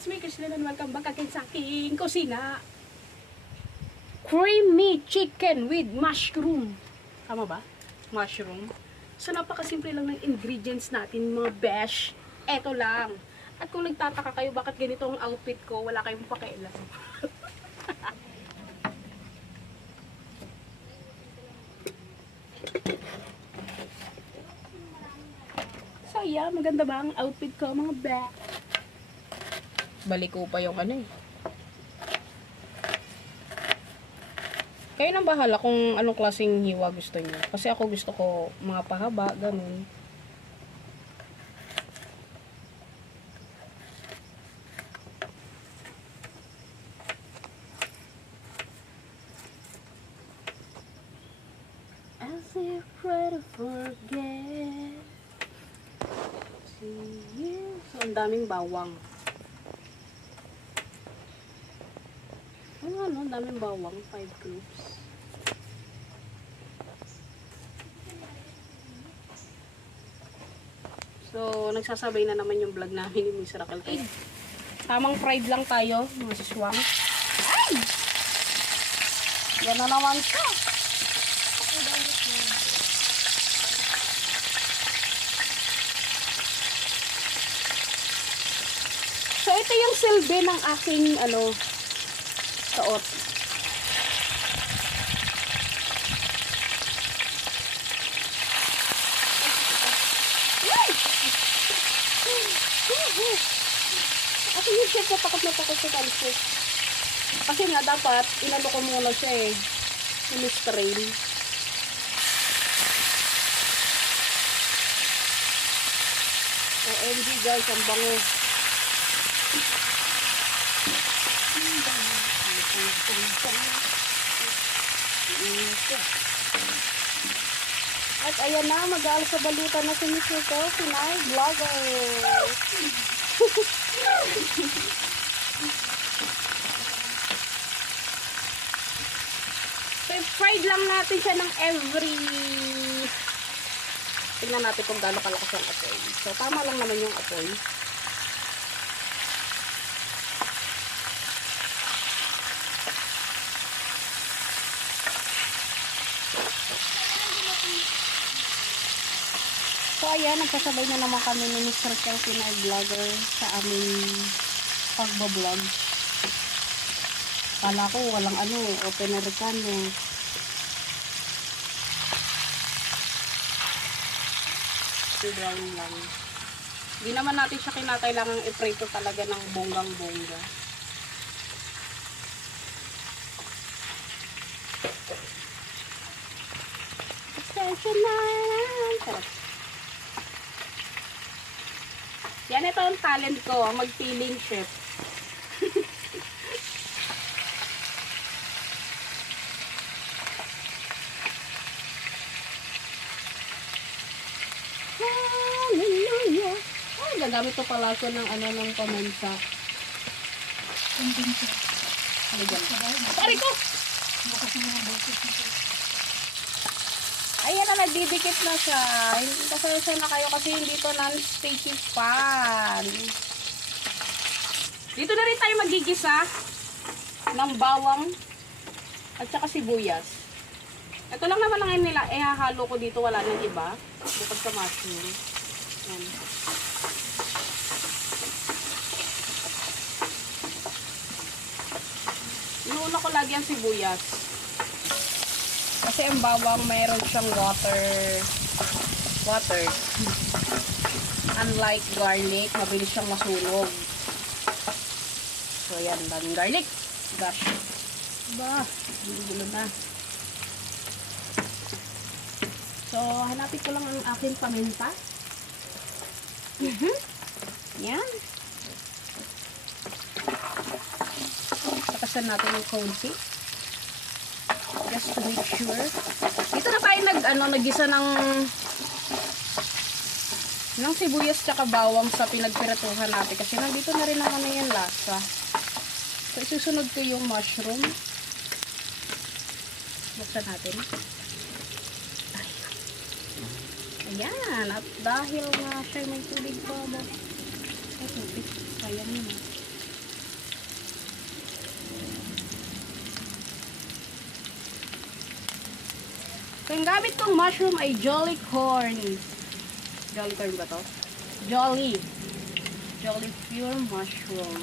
it's me, Krishlyn, and welcome back again sa aking kusina. Creamy chicken with mushroom. Tama ba? Mushroom. So, napakasimple lang ng ingredients natin, mga besh. Eto lang. At kung nagtataka kayo bakit ganito ang outfit ko, wala kayong pakialam. So, yeah, maganda ba ang outfit ko, mga besh? Balik ko pa yung ano eh. Kayo nang bahala kung anong klaseng hiwa gusto niyo. Kasi ako gusto ko mga pahaba, ganun. As if try to forget. See you. So, ang daming bawang. Ano, daming bawang, 5 cloves. So, nagsasabay na naman yung vlog namin ni Miss Raquel. Ay, tamang fried lang tayo, mga siswang. Ay! Yan na naman siya. So, ito yung silbi ng aking, suot. Ako yung chef na takot sa talsik. Kasi nga dapat, inano ko muna siya eh. In-strain. OMG guys, ang bango. At ayan na, mag-aalas sa balutan na si Miss Raquel, Pinay Vlogger. So, fried lang natin siya ng every... Tingnan natin kung gaano kalakas ang apoy. So, tama lang naman yung apoy. So, ayan, nagkasabay na naman kami ni Mr. Kelvin ay vlogger sa aming pagbablog. Kala ko walang open recan eh. Brown lang. Hindi naman natin siya kinakailangang iprito talaga ng bonggang-bongga. Sarap. Yan, ito ang talent ko, magpiling chef. Hallelujah. Ay, gagamit ko pala ako ng ng pamansa. Sorry ko! Ayan na, nagdidikit na siya. Pasensya na kayo kasi hindi to non-sticky pan. Dito na rin tayo magigisa ng bawang at saka sibuyas. Ito lang naman ang nila. Hahalo ko dito. Wala nang iba. Bukod sa mushroom. Yan. Inuuna ko lagi ang sibuyas. Kasi ang bawang mayroon siyang water. Unlike garlic, mabilis siyang masunog. So, yan. Daming garlic. Gosh. Ba, gulo na. So, hanapin ko lang ang aking paminta. Yan. Takasan natin yung konti. Just to make sure. Dito na tayo naggisa ng sibuyas tsaka bawang sa pinagpiratuhan natin. Kasi nandito na rin naman na yung lasa. So, isusunod ko yung mushroom. Buksan natin. Ayan. At dahil nga siya may tubig pa ba? Ay, tubig. Sayang yun. So, yung gamit kong mushroom ay Jolly Corn. Jolly Corn ba to? Jolly. Jolly Pure Mushroom.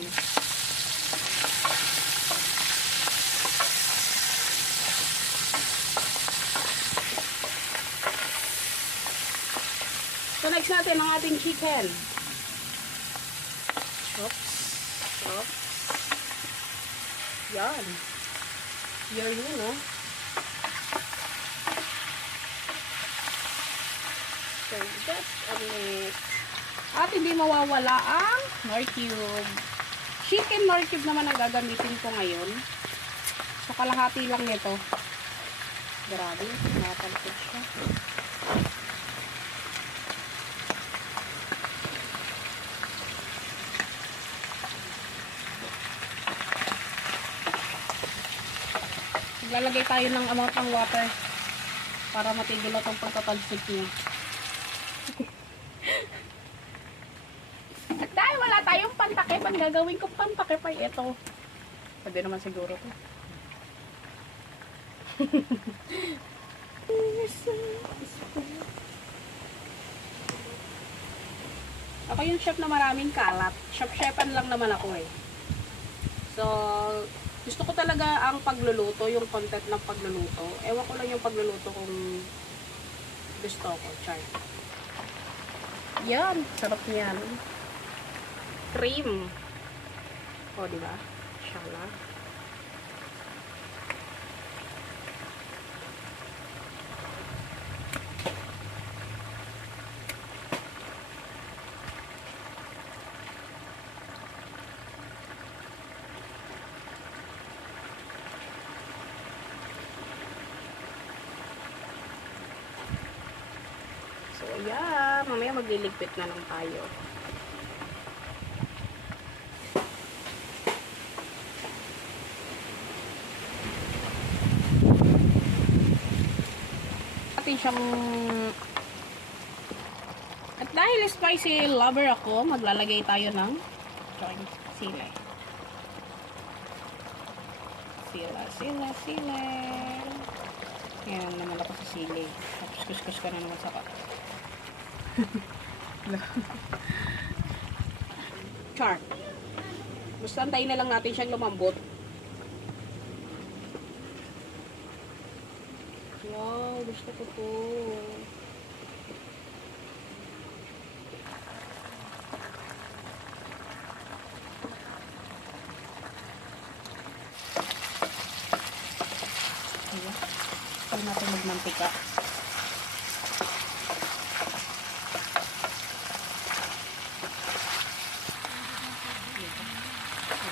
So, next natin ang ating chicken. Oops. Oops. Yan. Yan yun, no? So, just a minute. At hindi mawawala ang Knorr cube. Chicken Knorr cube naman ang gagamitin ko ngayon. So, kalahati lang nito. Grabe, natalpot siya. Lalagay tayo ng amount ng water para matigil na itong pagtatalsik niya. At dahil wala tayong pantakip, ang gagawin kong pantakip ay ito. Pwede naman siguro to. Ako yung chef na maraming kalat. Chef-chefan lang naman ako eh. So, gusto ko talaga ang pagluluto, yung content ng pagluluto. Ewan ko lang yung pagluluto kung gusto ko. Char. Yan. Sarap niyan. Cream. O, diba? Shala. So, ayan. Mamaya magliligpit na lang tayo. Atin siyang... At dahil spicy lover ako, maglalagay tayo ng sili. Sila. Yan naman ako sa sili. Tapos kuskus ka na naman sa char. Basta antayin na lang natin siyang lumambot. Wow, gusto ko to. Ayan. Natin magmantika.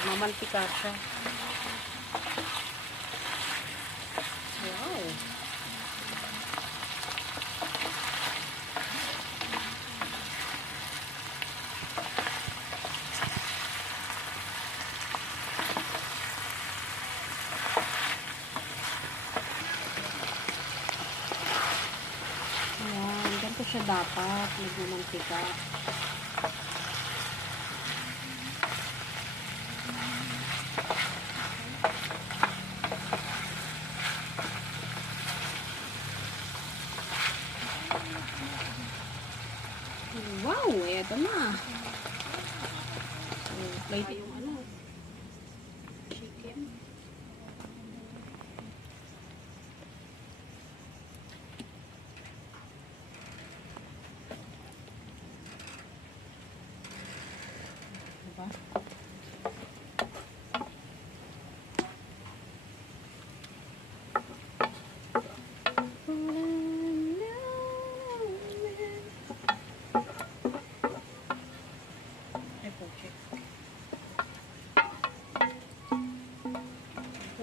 Magmamantika siya. Wow. Ayan, ganito siya dapat. Magmamantika. Wow, eto na. So, plate yung ano, chicken. Diba?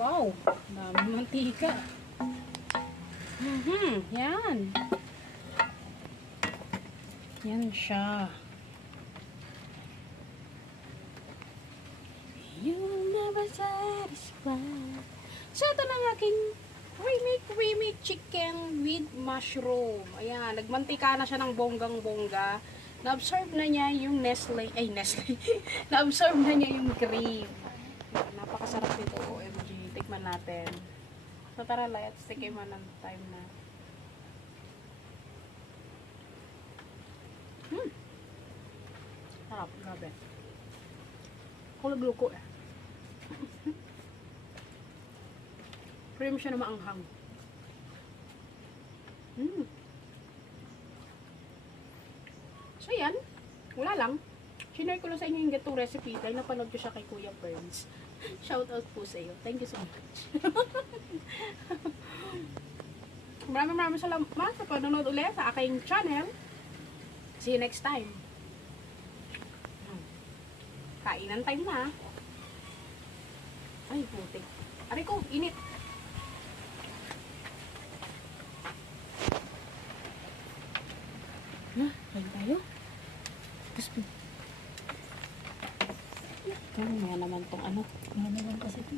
Wow, dami mantika. Yan. Yan siya. You'll never satisfy. So, ito na ang aking creamy chicken with mushroom. Ayan, nagmantika na siya ng bonggang-bongga. Na-absorb na niya yung Nestle. Na-absorb na niya yung cream. Napakasarap nito, OMG. Tikman natin. So, tara, let's tikiman ng time na. Sarap, grabe. Kulog-luko eh. Cream siya na maanghang. So yan, wala lang. Sinare ko lang sa inyo yung gatong recipe dahil napanood ko siya kay Kuya Burns. Shout out po sa iyo. Thank you so much. Maraming salamat sa panonood ulit sa aking channel. See you next time. Kainan time na. Ay, putik. Aray ko, init. Kain tayo. Gusto. Ito, may naman tong ano. Ano naman kasi ito.